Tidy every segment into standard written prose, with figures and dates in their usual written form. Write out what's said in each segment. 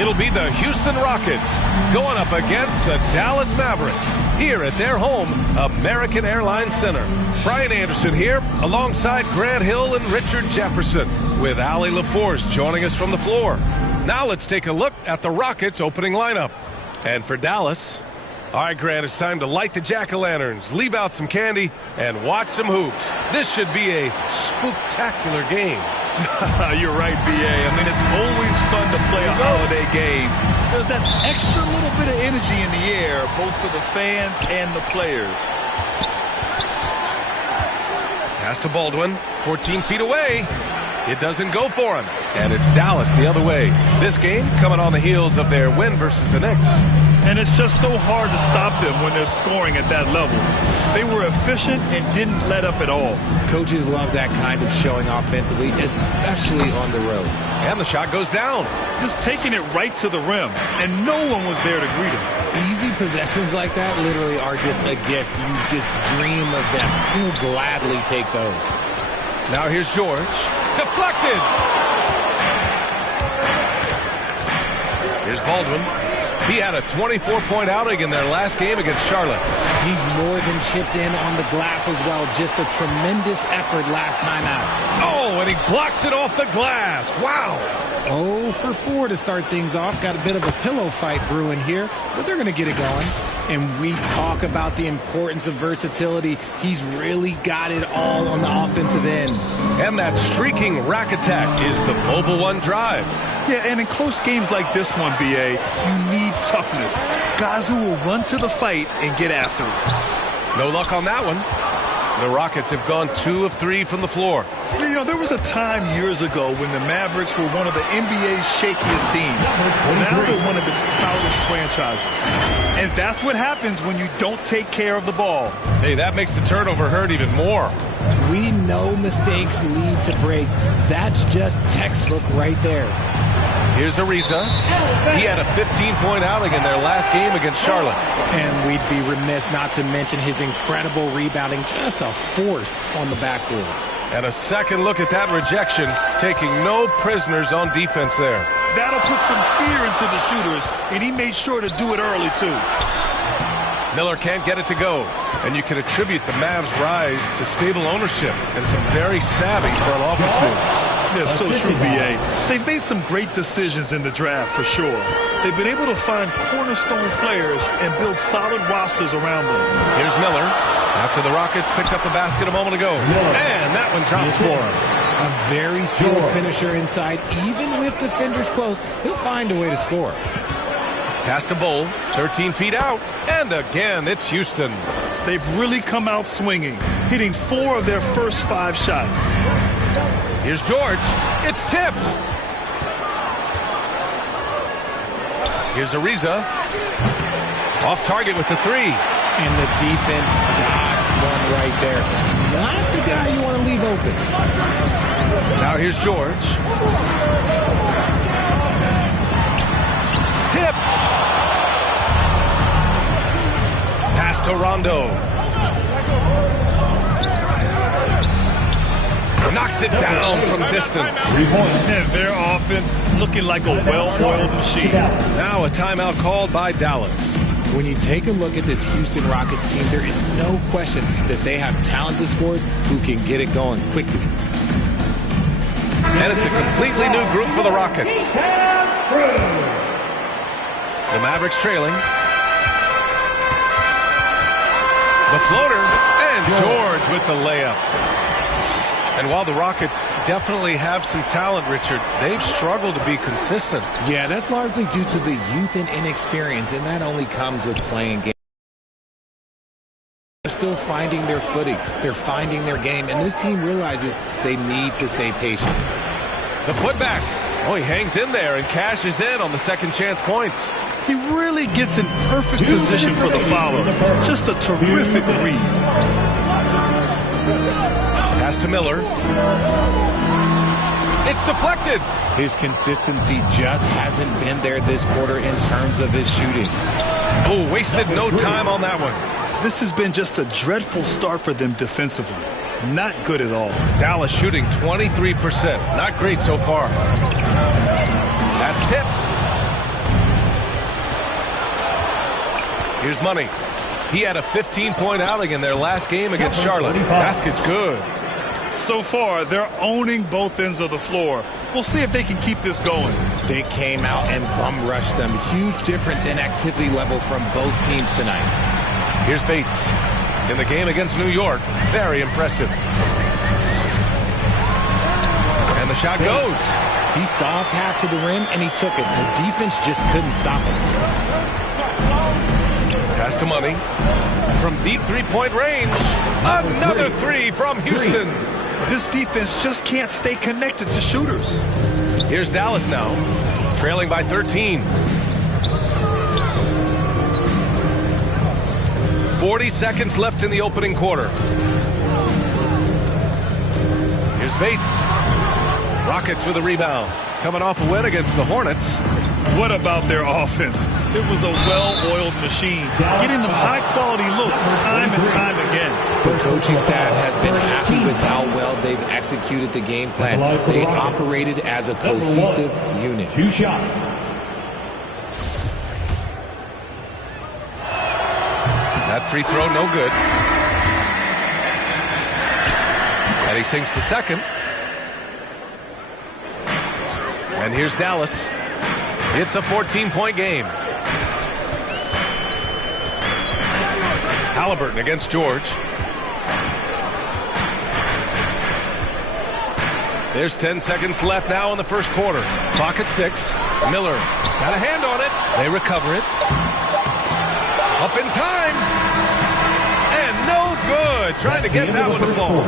It'll be the Houston Rockets going up against the Dallas Mavericks here at their home, American Airlines Center. Brian Anderson here alongside Grant Hill and Richard Jefferson with Allie LaForce joining us from the floor. Now let's take a look at the Rockets opening lineup. And for Dallas, all right, Grant, it's time to light the jack-o'-lanterns, leave out some candy, and watch some hoops. This should be a spooktacular game. You're right, B.A. I mean, it's always fun to play a holiday game. There's that extra little bit of energy in the air, both for the fans and the players. Pass to Baldwin, 14 feet away. It doesn't go for him. And it's Dallas the other way. This game coming on the heels of their win versus the Knicks. And it's just so hard to stop them when they're scoring at that level. They were efficient and didn't let up at all. Coaches love that kind of showing offensively, especially on the road. And the shot goes down. Just taking it right to the rim, and no one was there to greet him. Easy possessions like that literally are just a gift. You just dream of them. You'll gladly take those. Now here's George. Deflected. Here's Baldwin. He had a 24-point outing in their last game against Charlotte. He's more than chipped in on the glass as well. Just a tremendous effort last time out. Oh, and he blocks it off the glass. Wow. 0 for 4 to start things off. Got a bit of a pillow fight brewing here, but they're going to get it going. And we talk about the importance of versatility. He's really got it all on the offensive end. And that streaking rack attack is the mobile one drive. Yeah, and in close games like this one, B.A., you need toughness. Guys who will run to the fight and get after it. No luck on that one. The Rockets have gone 2 of 3 from the floor. You know, there was a time years ago when the Mavericks were one of the NBA's shakiest teams. Well, now they're one of its proudest franchises. And that's what happens when you don't take care of the ball. Hey, that makes the turnover hurt even more. We know mistakes lead to breaks. That's just textbook right there. Here's Ariza. He had a 15-point outing in their last game against Charlotte. And we'd be remiss not to mention his incredible rebounding. Just a force on the backboards. And a second look at that rejection, taking no prisoners on defense there. That'll put some fear into the shooters, and he made sure to do it early, too. Miller can't get it to go, and you can attribute the Mavs' rise to stable ownership and some very savvy front office moves. Yeah, so true, B.A. They've made some great decisions in the draft, for sure. They've been able to find cornerstone players and build solid rosters around them. Here's Miller, after the Rockets picked up the basket a moment ago. And that one drops for him. A very skilled finisher inside. Even with defenders close, he'll find a way to score. Pass to Bull, 13 feet out, and again, it's Houston. They've really come out swinging, hitting 4 of their first 5 shots. Here's George. It's tipped. Here's Ariza. Off target with the 3. And the defense dodged one right there. Not the guy you want to leave open. Now here's George. Tipped. Pass to Rondo. Knocks it down from distance. And their offense looking like a well-oiled machine. Now a timeout called by Dallas. When you take a look at this Houston Rockets team, there is no question that they have talented scorers who can get it going quickly. And it's a completely new group for the Rockets. The Mavericks trailing. The floater, and George with the layup. And while the Rockets definitely have some talent, Richard, they've struggled to be consistent. Yeah, that's largely due to the youth and inexperience, and that only comes with playing games. They're still finding their footing. They're finding their game, and this team realizes they need to stay patient. The putback. Oh, he hangs in there and cashes in on the second chance points. He really gets in perfect position for the follow. Just a terrific read. Pass to Miller. It's deflected. His consistency just hasn't been there this quarter in terms of his shooting. Oh, wasted no time on that one. This has been just a dreadful start for them defensively. Not good at all. Dallas shooting 23%. Not great so far. That's tipped. Here's Money. He had a 15-point outing in their last game against Charlotte. Basket's good. So far, they're owning both ends of the floor. We'll see if they can keep this going. They came out and bum rushed them. Huge difference in activity level from both teams tonight. Here's Bates. In the game against New York, very impressive. And the shot goes. He saw a path to the rim, and he took it. The defense just couldn't stop him. Pass to Money. From deep three-point range. Another three from Houston. This defense just can't stay connected to shooters. Here's Dallas now, trailing by 13. 40 seconds left in the opening quarter. Here's Bates. Rockets with a rebound. Coming off a win against the Hornets. What about their offense? It was a well-oiled machine, getting them high-quality looks time and time again. The coaching staff has been happy with how well they've executed the game plan. They operated as a cohesive unit. 2 shots. That free throw, no good. And he sinks the second. And here's Dallas. It's a 14-point game. Halliburton against George. There's 10 seconds left now in the first quarter. Clock at 6. Miller got a hand on it. They recover it. Up in time. And no good. Trying to get that one to fall.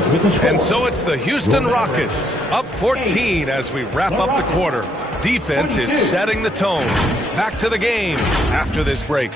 And so it's the Houston Rockets up 14 as we wrap up the quarter. Defense is setting the tone. Back to the game after this break.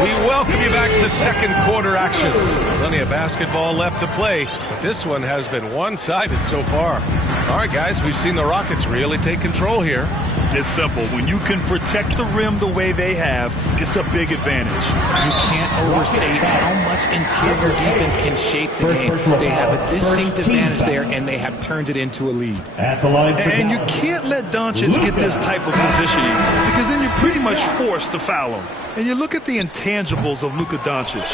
We welcome you back to second quarter action. Plenty of basketball left to play, but this one has been one-sided so far. All right, guys, we've seen the Rockets really take control here. It's simple. When you can protect the rim the way they have, it's a big advantage. You can't overstate how much interior defense can shape the game. They have a distinct advantage there, and they have turned it into a lead. And you can't let Doncic get this type of positioning, because then you're pretty much forced to foul him. And you look at the intangibles of Luka Doncic.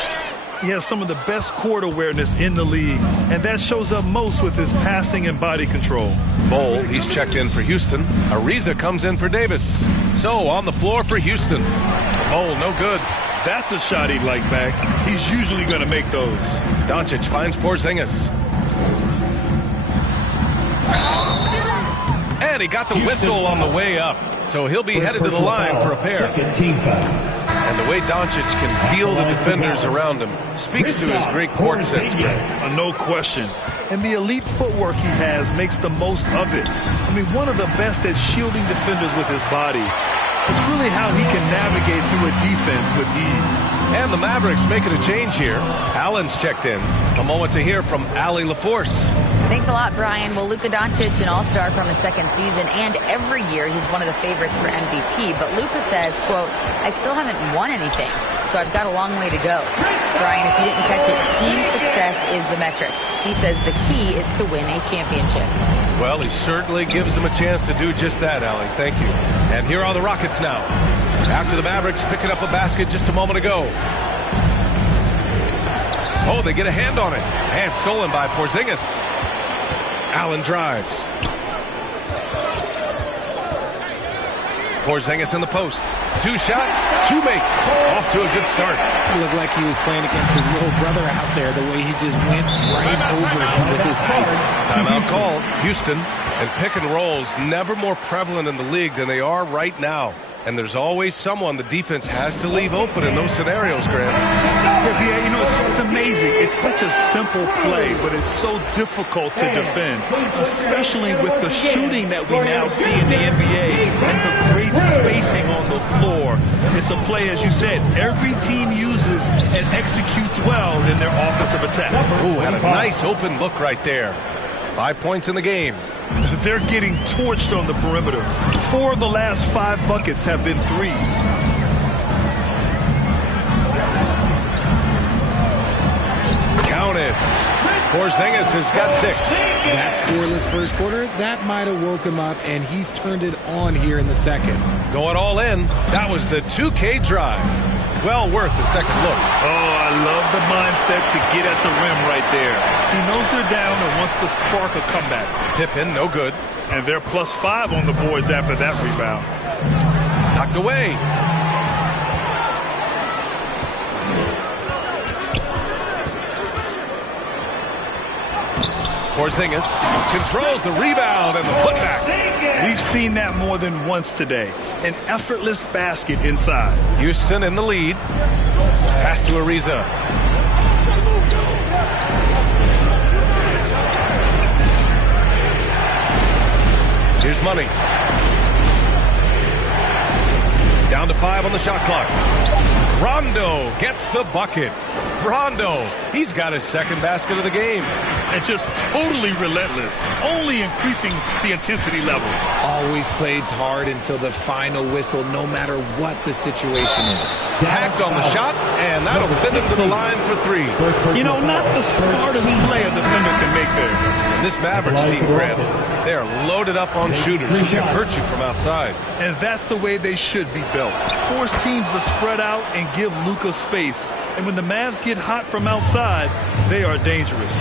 He has some of the best court awareness in the league, and that shows up most with his passing and body control. Bol, he's checked in for Houston. Ariza comes in for Davis. So on the floor for Houston. Bol, no good. That's a shot he'd like back. He's usually going to make those. Doncic finds Porzingis. And he got the whistle on the way up. So he'll be headed to the line for a pair. And the way Doncic can feel the defenders around him speaks to his great court sense. No question. And the elite footwork he has makes the most of it. I mean, one of the best at shielding defenders with his body. It's really how he can navigate through a defense with ease. And the Mavericks making a change here. Allen's checked in. A moment to hear from Allie LaForce. Thanks a lot, Brian. Well, Luka Doncic, an all-star from his second season, and every year he's one of the favorites for MVP. But Luka says, quote, I still haven't won anything, so I've got a long way to go. Brian, if you didn't catch it, team success is the metric. He says the key is to win a championship. Well, he certainly gives them a chance to do just that, Allie. Thank you. And here are the Rockets now. After the Mavericks picking up a basket just a moment ago. Oh, they get a hand on it. And stolen by Porzingis. Allen drives. Porzingis in the post. 2 shots, 2 makes. Off to a good start. It looked like he was playing against his little brother out there, the way he just went right over him with his height. Timeout called. Houston. And pick and rolls never more prevalent in the league than they are right now. And there's always someone the defense has to leave open in those scenarios, Grant. Yeah, you know, it's amazing. It's such a simple play, but it's so difficult to defend, especially with the shooting that we now see in the NBA and the great spacing on the floor. It's a play, as you said, every team uses and executes well in their offensive attack. Ooh, had a nice open look right there. 5 points in the game. They're getting torched on the perimeter. 4 of the last 5 buckets have been threes. Counted. Porzingis has got 6. That scoreless first quarter, that might have woke him up, and he's turned it on here in the second. Going all in. That was the 2K drive. Well worth a second look. Oh, I love the mindset to get at the rim right there. He knows they're down and wants to spark a comeback. Pippen, no good. And they're +5 on the boards after that rebound. Knocked away. Porzingis controls the rebound and the putback. We've seen that more than once today. An effortless basket inside. Houston in the lead. Pass to Ariza. Here's Money. Down to 5 on the shot clock. Rondo gets the bucket. Rondo, he's got his second basket of the game. And just totally relentless, only increasing the intensity level. Always plays hard until the final whistle, no matter what the situation is. Hacked on the shot, and that'll send him to the line for 3. You know, not the smartest play a defender can make there. This Mavericks team, Grant, they are loaded up on shooters who can hurt you from outside. And that's the way they should be built. Force teams to spread out and give Luka space. And when the Mavs get hot from outside, they are dangerous.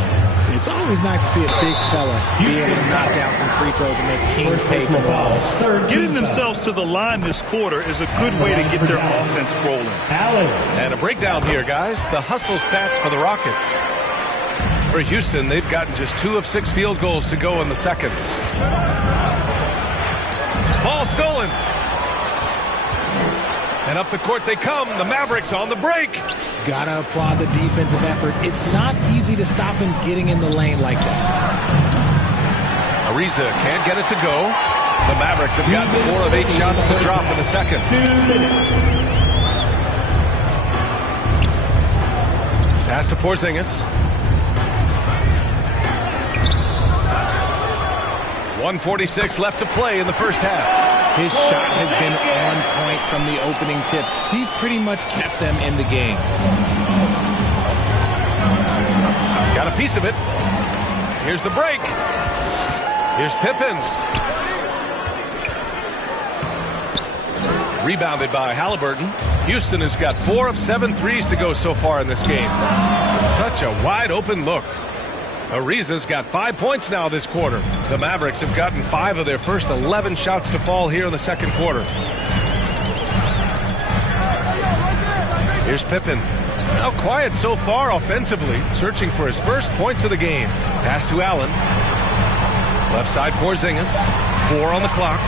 It's always nice to see a big fella be able to knock down some free throws and make teams pay for them. Getting themselves to the line this quarter is a good way to get their offense rolling. And a breakdown here, guys. The hustle stats for the Rockets. For Houston, they've gotten just 2 of 6 field goals to go in the second. Ball stolen. And up the court they come. The Mavericks on the break. Gotta applaud the defensive effort. It's not easy to stop him getting in the lane like that. Ariza can't get it to go. The Mavericks have gotten 4 of 8 shots to drop in the second. Pass to Porzingis. 1:46 left to play in the first half. His shot has been on point from the opening tip. He's pretty much kept them in the game. Got a piece of it. Here's the break. Here's Pippen. Rebounded by Halliburton. Houston has got 4 of 7 threes to go so far in this game. Such a wide open look. Ariza's got 5 points now this quarter. The Mavericks have gotten 5 of their first 11 shots to fall here in the second quarter. Here's Pippen. Now quiet so far offensively, searching for his first points of the game. Pass to Allen. Left side Porzingis. 4 on the clock.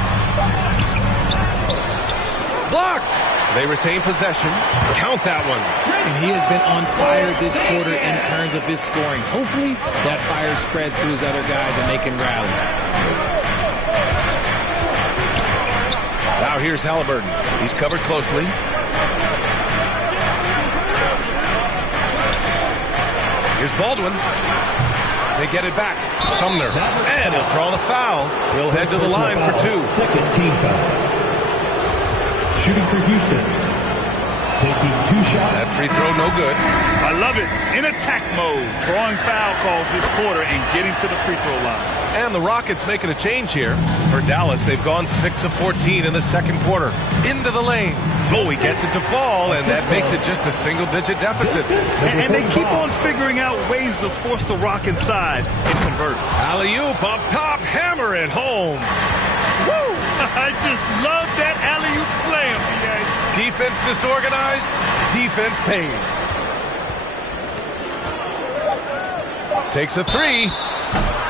Blocked! They retain possession. Count that one. And he has been on fire this quarter in terms of his scoring. Hopefully that fire spreads to his other guys and they can rally. Now here's Halliburton. He's covered closely. Here's Baldwin. They get it back. Sumner. And he'll draw the foul. He'll head to the line for 2. Second team foul. Shooting for Houston. Taking 2 shots. That free throw no good. I love it. In attack mode. Drawing foul calls this quarter and getting to the free throw line. And the Rockets making a change here. For Dallas, they've gone 6 of 14 in the second quarter. Into the lane. Oh, he gets it to fall, and that makes it just a single-digit deficit. And they keep on figuring out ways to force the rock inside and convert. Alley-oop up top. Hammer it home. Woo! I just love that alley-oop slam, B.A. Defense disorganized. Defense pays. Takes a 3.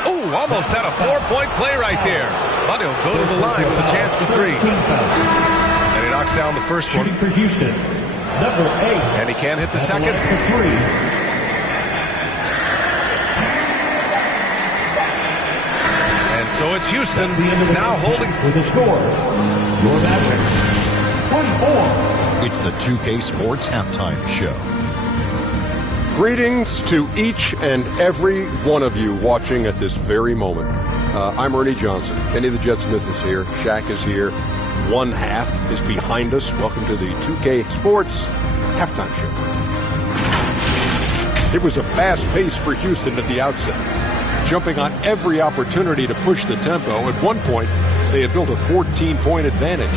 Oh, almost had a 4-point play right there. But he'll go to the line with a chance for 3. And he knocks down the first one. Shooting for Houston. Number 8. And he can't hit the second. For 3. And so it's Houston now holding. With the score, your Mavericks, 24. It's the 2K Sports Halftime Show. Greetings to each and every one of you watching at this very moment. I'm Ernie Johnson. Kenny the Jet Smith is here. Shaq is here. One half is behind us. Welcome to the 2K Sports Halftime Show. It was a fast pace for Houston at the outset. jumping on every opportunity to push the tempo. At one point, they had built a 14-point advantage.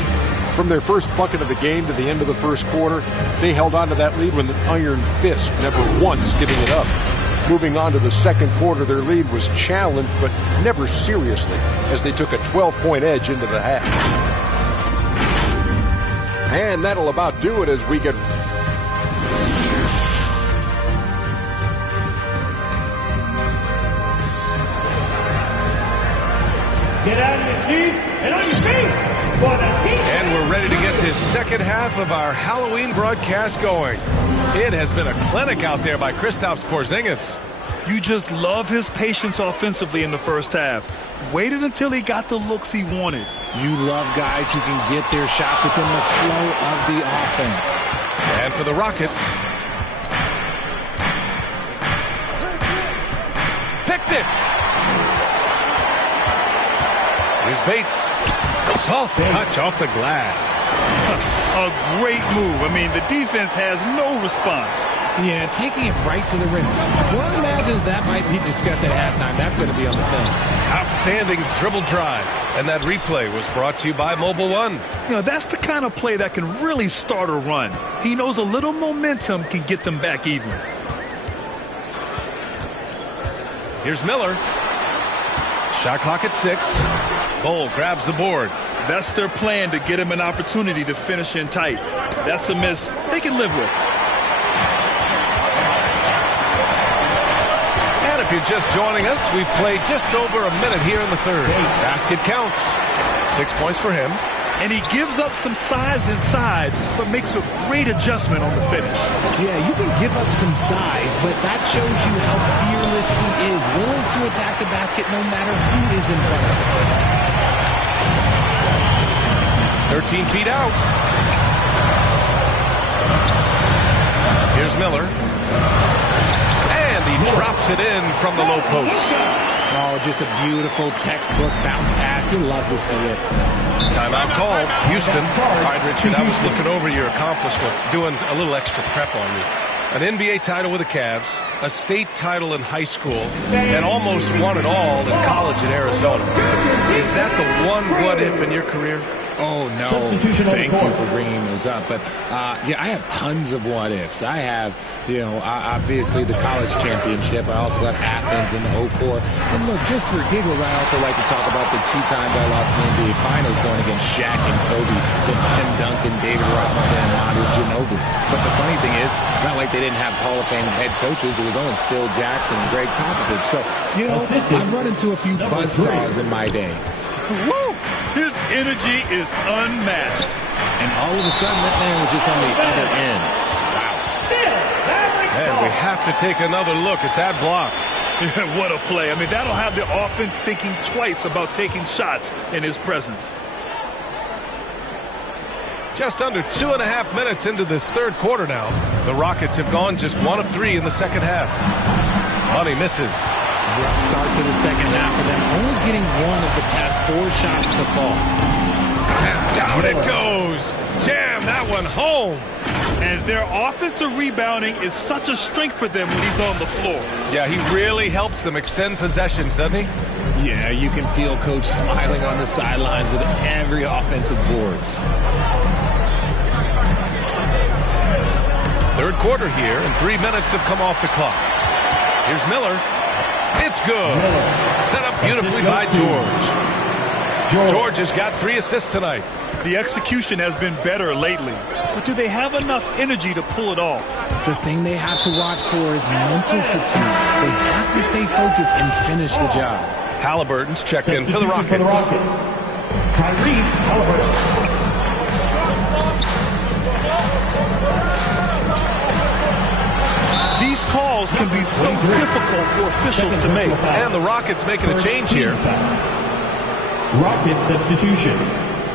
From their first bucket of the game to the end of the first quarter, they held on to that lead with an iron fist, never once giving it up. Moving on to the second quarter, their lead was challenged, but never seriously, as they took a 12-point edge into the half. And that'll about do it as we get... Get out of your seats and on your feet for the team. And we're ready to get this second half of our Halloween broadcast going. It has been a clinic out there by Kristaps Porzingis. You just love his patience offensively in the first half. Waited until he got the looks he wanted. You love guys who can get their shots within the flow of the offense. And for the Rockets, picked it. Here's Bates. Soft touch off the glass. A great move. I mean, the defense has no response. Yeah, taking it right to the rim. One imagines that might be discussed at halftime. That's going to be on the film. Outstanding dribble drive. And that replay was brought to you by Mobile One. You know, that's the kind of play that can really start a run. He knows a little momentum can get them back even. Here's Miller. Shot clock at 6. Bull grabs the board. That's their plan, to get him an opportunity to finish in tight. That's a miss they can live with. And if you're just joining us, we've played just over a minute here in the third. Basket counts. 6 points for him. And he gives up some size inside, but makes a great adjustment on the finish. Yeah, you can give up some size, but that shows you how fearless he is, willing to attack the basket no matter who is in front of him. 13 feet out. Here's Miller. And he drops it in from the low post. Oh, just a beautiful textbook bounce pass. You love to see it. Timeout called. Houston. All right, Richard, I was looking over your accomplishments, doing a little extra prep on you. An NBA title with the Cavs, a state title in high school, and almost won it all in college in Arizona. Is that the one what-if in your career? Oh, no. Thank you for bringing those up. But, yeah, I have tons of what-ifs. I have, obviously the college championship. I also got Athens in the 04. And, look, just for giggles, I also like to talk about the 2 times I lost in the NBA Finals going against Shaq and Kobe, then Tim Duncan, David Robinson, and Manu Ginobili. But the funny thing is, it's not like they didn't have Hall of Fame head coaches. It was only Phil Jackson and Greg Popovich. So, I've run into a few buzzsaws in my day. Woo! His energy is unmatched. And all of a sudden, that man was just on the other end. Wow. And we have to take another look at that block. What a play. I mean, that'll have the offense thinking twice about taking shots in his presence. Just under 2.5 minutes into this third quarter now. The Rockets have gone just 1 of 3 in the second half. Money misses. Rough start to the second half for them, only getting 1 of the past 4 shots to fall. And down it goes. Jam that one home. And their offensive rebounding is such a strength for them when he's on the floor. Yeah, he really helps them extend possessions, doesn't he? Yeah, you can feel Coach smiling on the sidelines with every offensive board. Third quarter here, and 3 minutes have come off the clock. Here's Miller. It's good. Set up beautifully by George. George has got 3 assists tonight. The execution has been better lately, but do they have enough energy to pull it off? The thing they have to watch for is mental fatigue. They have to stay focused and finish the job. Halliburton's checked in for the Rockets. Tyrese Halliburton. These calls can be so difficult for officials to make. And the Rockets making a change here. Rocket substitution.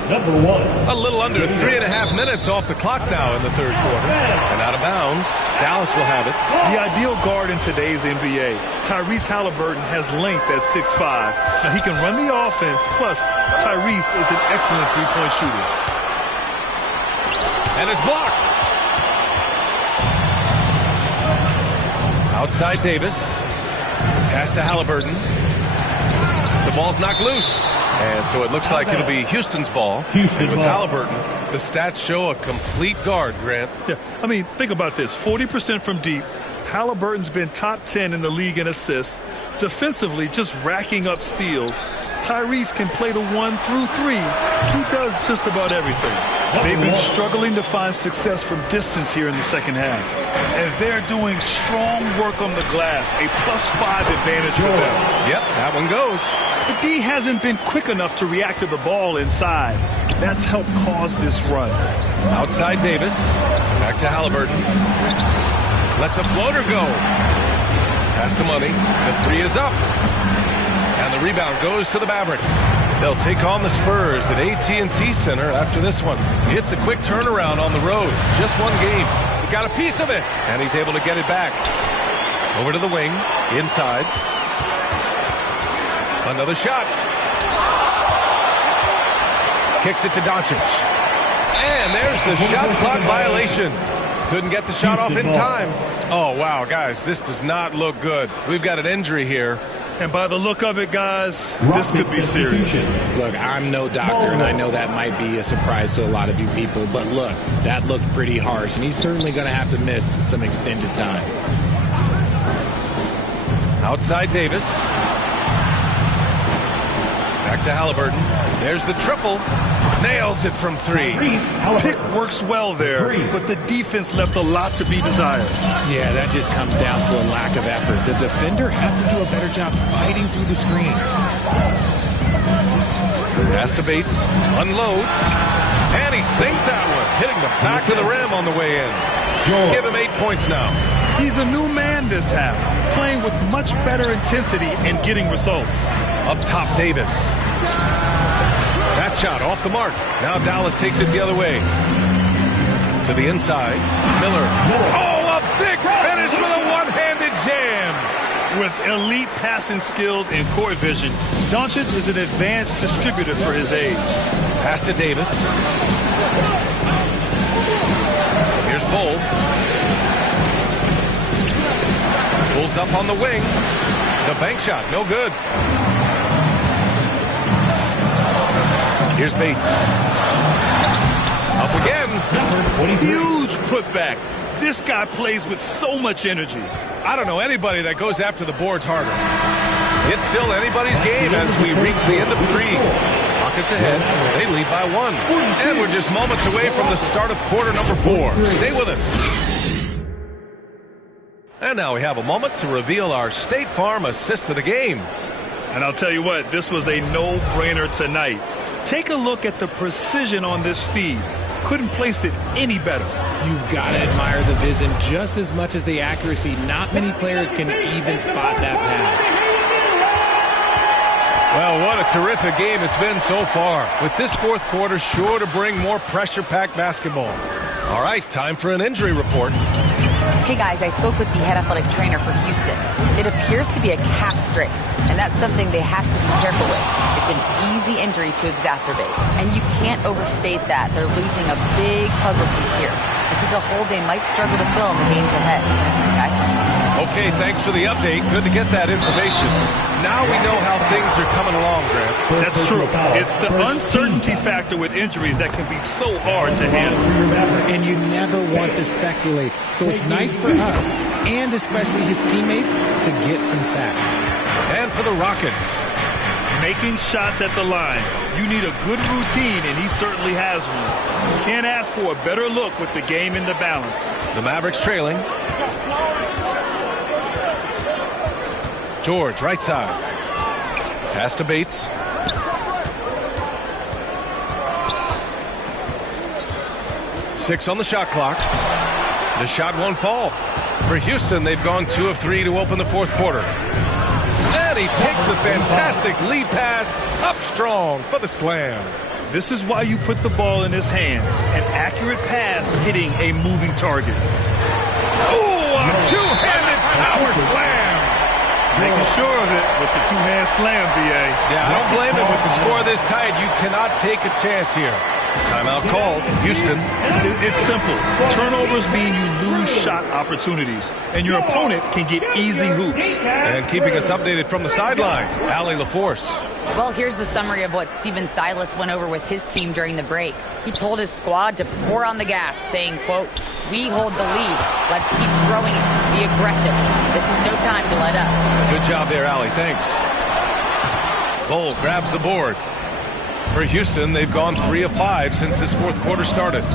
Number 1. A little under 3.5 minutes off the clock now in the third quarter. And out of bounds. Dallas will have it. The ideal guard in today's NBA. Tyrese Halliburton has length at 6'5". Now he can run the offense, plus Tyrese is an excellent three-point shooter. And it's blocked. Outside Davis. Pass to Halliburton. ball's knocked loose. And so it looks like it'll be Houston's ball. And with Halliburton, the stats show a complete guard, Grant. Yeah, I mean, think about this. 40% from deep. Halliburton's been top 10 in the league in assists. Defensively, just racking up steals. Tyrese can play the 1 through 3. He does just about everything. They've been struggling to find success from distance here in the second half. And they're doing strong work on the glass. A +5 advantage for them. Yep, that one goes. But D hasn't been quick enough to react to the ball inside. That's helped cause this run. Outside Davis. Back to Halliburton. Lets a floater go. Pass to Money. The 3 is up. And the rebound goes to the Mavericks. They'll take on the Spurs at AT&T Center after this one. It's a quick turnaround on the road. Just one game. He got a piece of it. And he's able to get it back. Over to the wing. Inside. Another shot. Kicks it to Doncic. And there's the shot clock violation. Couldn't get the shot off in time. Oh, wow, guys, this does not look good. We've got an injury here. And by the look of it, guys, this could be serious. Look, I'm no doctor, and I know that might be a surprise to a lot of you people. But look, that looked pretty harsh, and he's certainly going to have to miss some extended time. Outside Davis. Back to Halliburton. There's the triple. Nails it from 3. Pick works well there, but the defense left a lot to be desired. Yeah, that just comes down to a lack of effort. The defender has to do a better job fighting through the screen. Pass to Bates. Unloads. And he sinks that one, hitting the back of the rim on the way in. Give him 8 points now. He's a new man this half, playing with much better intensity and getting results. Up top, Davis. That shot off the mark. Now Dallas takes it the other way. To the inside. Miller. Oh, a big finish with a one-handed jam. With elite passing skills and court vision, Doncic is an advanced distributor for his age. Pass to Davis. Here's Bull. Pulls up on the wing. The bank shot, no good. Here's Bates. Up again. Huge putback. This guy plays with so much energy. I don't know anybody that goes after the boards harder. It's still anybody's game as we reach the end of 3. Rockets ahead. They lead by 1. And we're just moments away from the start of quarter number 4. Stay with us. And now we have a moment to reveal our State Farm assist of the game. And I'll tell you what, this was a no-brainer tonight. Take a look at the precision on this feed. Couldn't place it any better. You've got to admire the vision just as much as the accuracy. Not many players can even spot that pass. Well, what a terrific game it's been so far. With this fourth quarter sure to bring more pressure-packed basketball. All right, time for an injury report. Hey guys, I spoke with the head athletic trainer for Houston. It appears to be a calf strain, and that's something they have to be careful with. It's an easy injury to exacerbate, and you can't overstate that. They're losing a big puzzle piece here. This is a hole they might struggle to fill in the games ahead. Guys? Okay, thanks for the update. Good to get that information. Now we know how things are coming along, Grant. That's true. It's the uncertainty factor with injuries that can be so hard to handle. And you never want to speculate. So it's nice for us, and especially his teammates, to get some facts. And for the Rockets, making shots at the line. You need a good routine, and he certainly has one. Can't ask for a better look with the game in the balance. The Mavericks trailing. George, right side. Pass to Bates. Six on the shot clock. The shot won't fall. For Houston, they've gone 2 of 3 to open the fourth quarter. And he takes the fantastic lead pass up strong for the slam. This is why you put the ball in his hands. An accurate pass hitting a moving target. Oh, a two-handed power slam. Making sure of it with the two-hand slam, B.A. Yeah, I don't blame him. With the score this tight, you cannot take a chance here. Timeout called. Houston. It's simple. Turnovers mean you lose shot opportunities, and your opponent can get easy hoops. And keeping us updated from the sideline, Allie LaForce. Well, here's the summary of what Stephen Silas went over with his team during the break. He told his squad to pour on the gas, saying, quote, "We hold the lead. Let's keep growing it. Be aggressive. This is no time to let up." Good job there, Allie. Thanks. Bull grabs the board. For Houston, they've gone 3 of 5 since this fourth quarter started.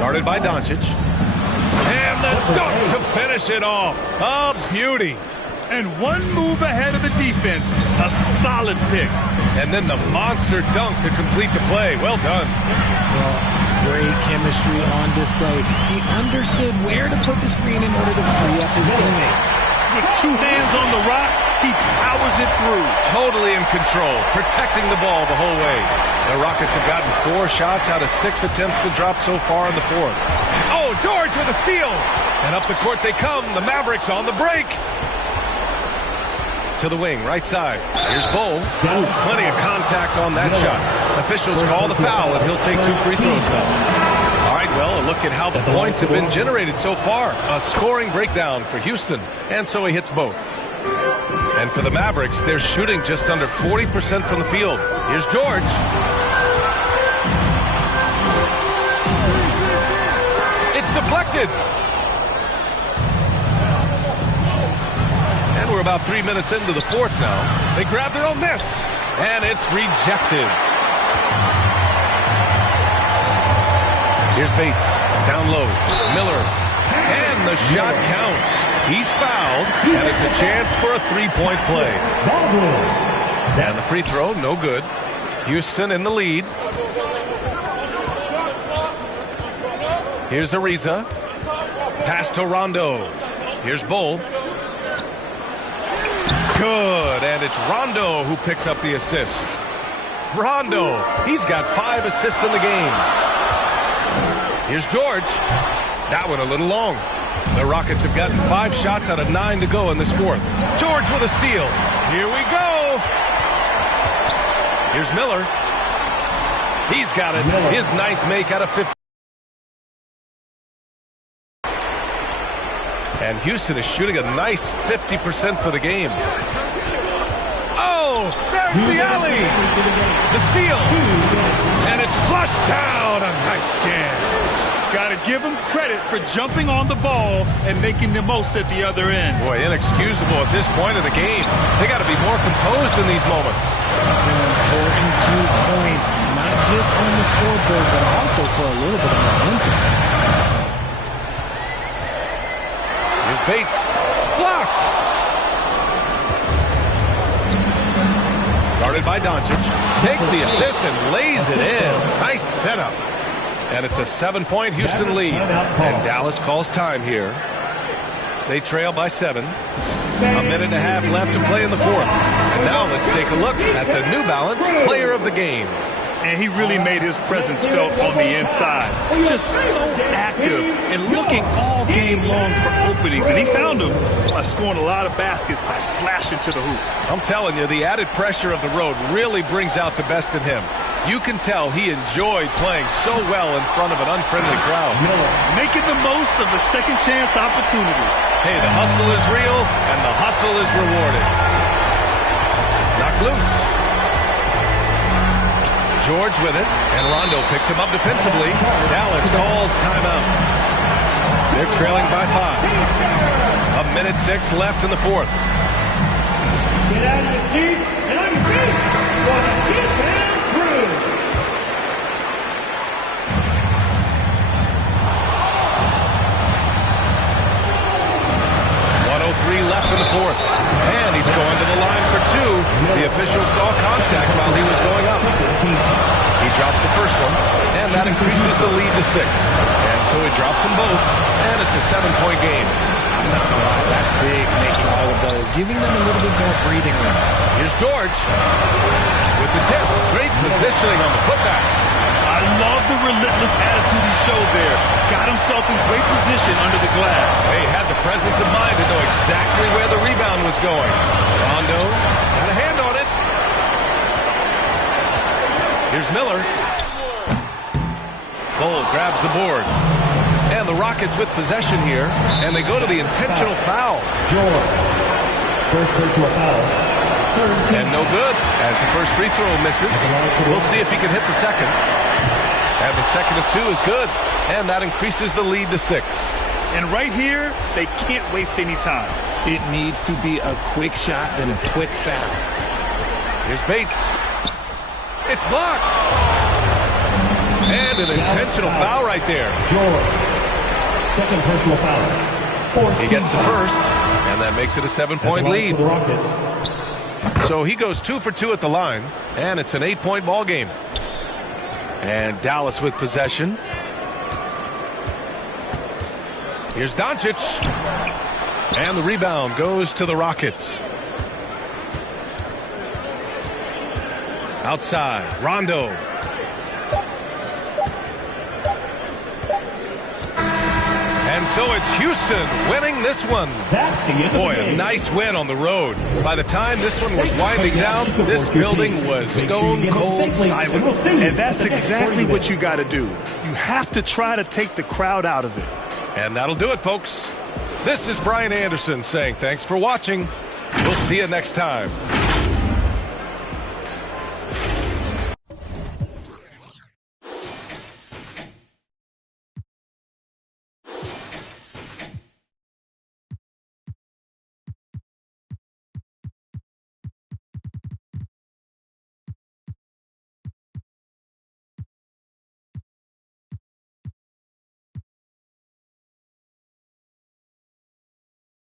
Guarded by Doncic. And the dunk to finish it off. A beauty. And one move ahead of the defense. A solid pick. And then the monster dunk to complete the play. Well done. Well, great chemistry on display. He understood where to put the screen in order to free up his teammate. With 2 hands on the rock, he powers it through. Totally in control, protecting the ball the whole way. The Rockets have gotten 4 shots out of 6 attempts to drop so far in the fourth. Oh, George with a steal. And up the court they come. The Mavericks on the break. To the wing, right side. Here's Bull. Ooh, plenty of contact on that shot. Officials call the foul, and he'll take 2 free throws now. All right, well, a look at how the points have been generated so far. A scoring breakdown for Houston, and so he hits both. And for the Mavericks, they're shooting just under 40% from the field. Here's George. It's deflected. And we're about 3 minutes into the fourth now. They grab their own miss, and it's rejected. Here's Bates, down low, Miller, and the shot counts. He's fouled, and it's a chance for a 3-point play. And the free throw, no good. Houston in the lead. Here's Ariza. Pass to Rondo. Here's Bull. Good, and it's Rondo who picks up the assist. Rondo, he's got 5 assists in the game. Here's George. That one a little long. The Rockets have gotten 5 shots out of 9 to go in this fourth. George with a steal. Here we go. Here's Miller. He's got it. His 9th make out of 50. And Houston is shooting a nice 50% for the game. Oh, there's the alley. The steal. And it's flushed down. A nice jam. Got to give him credit for jumping on the ball and making the most at the other end. Boy, inexcusable at this point of the game. They got to be more composed in these moments. Important 2 points, not just on the scoreboard, but also for a little bit of momentum. Here's Bates. Blocked. Guarded by Doncic. Takes the assist and lays it in. Nice setup. And it's a 7-point Houston lead. And Dallas calls time here. They trail by 7. A minute and a half left to play in the fourth. And now let's take a look at the New Balance player of the game. And he really made his presence felt on the inside. Just so active and looking all game long for openings. And he found them by scoring a lot of baskets by slashing to the hoop. I'm telling you, the added pressure of the road really brings out the best in him. You can tell he enjoyed playing so well in front of an unfriendly crowd. Making the most of the second chance opportunity. Hey, the hustle is real and the hustle is rewarded. Knocked loose. George with it, and Rondo picks him up defensively. Dallas calls timeout. They're trailing by 5. 1:06 left in the fourth. Get out of your seat and I'm ready for the get-down crew. 1:03 left in the fourth. And he's going to the line for 2. The official saw contact while he was going up. He drops the first one, and that increases the lead to 6. And so he drops them both, and it's a 7-point game. I'm not going to lie, that's big, making all of those, giving them a little bit more breathing room. Here's George with the tip. Great positioning on the putback. I love the relentless attitude he showed there. Got himself in great position under the glass. He had the presence of mind to know exactly where the rebound was going. Rondo got a hand on it. Here's Miller. Bull grabs the board. And the Rockets with possession here. And they go to the intentional foul. First personal foul. And no good as the first free throw misses. We'll see if he can hit the second. And the second of 2 is good. And that increases the lead to 6. And right here, they can't waste any time. It needs to be a quick shot, then a quick foul. Here's Bates. It's blocked. And an intentional foul right there. George. Second personal foul. He gets the first, and that makes it a 7-point lead. The Rockets. So he goes 2 for 2 at the line, and it's an 8-point ball game. And Dallas with possession. Here's Doncic. And the rebound goes to the Rockets. Outside, Rondo. And so it's Houston winning this one. That's the end of Boy, the a game. nice win on the road. By the time this one was winding down, this building was stone cold silent. And that's exactly what you got to do. You have to try to take the crowd out of it. And that'll do it, folks. This is Brian Anderson saying thanks for watching. We'll see you next time.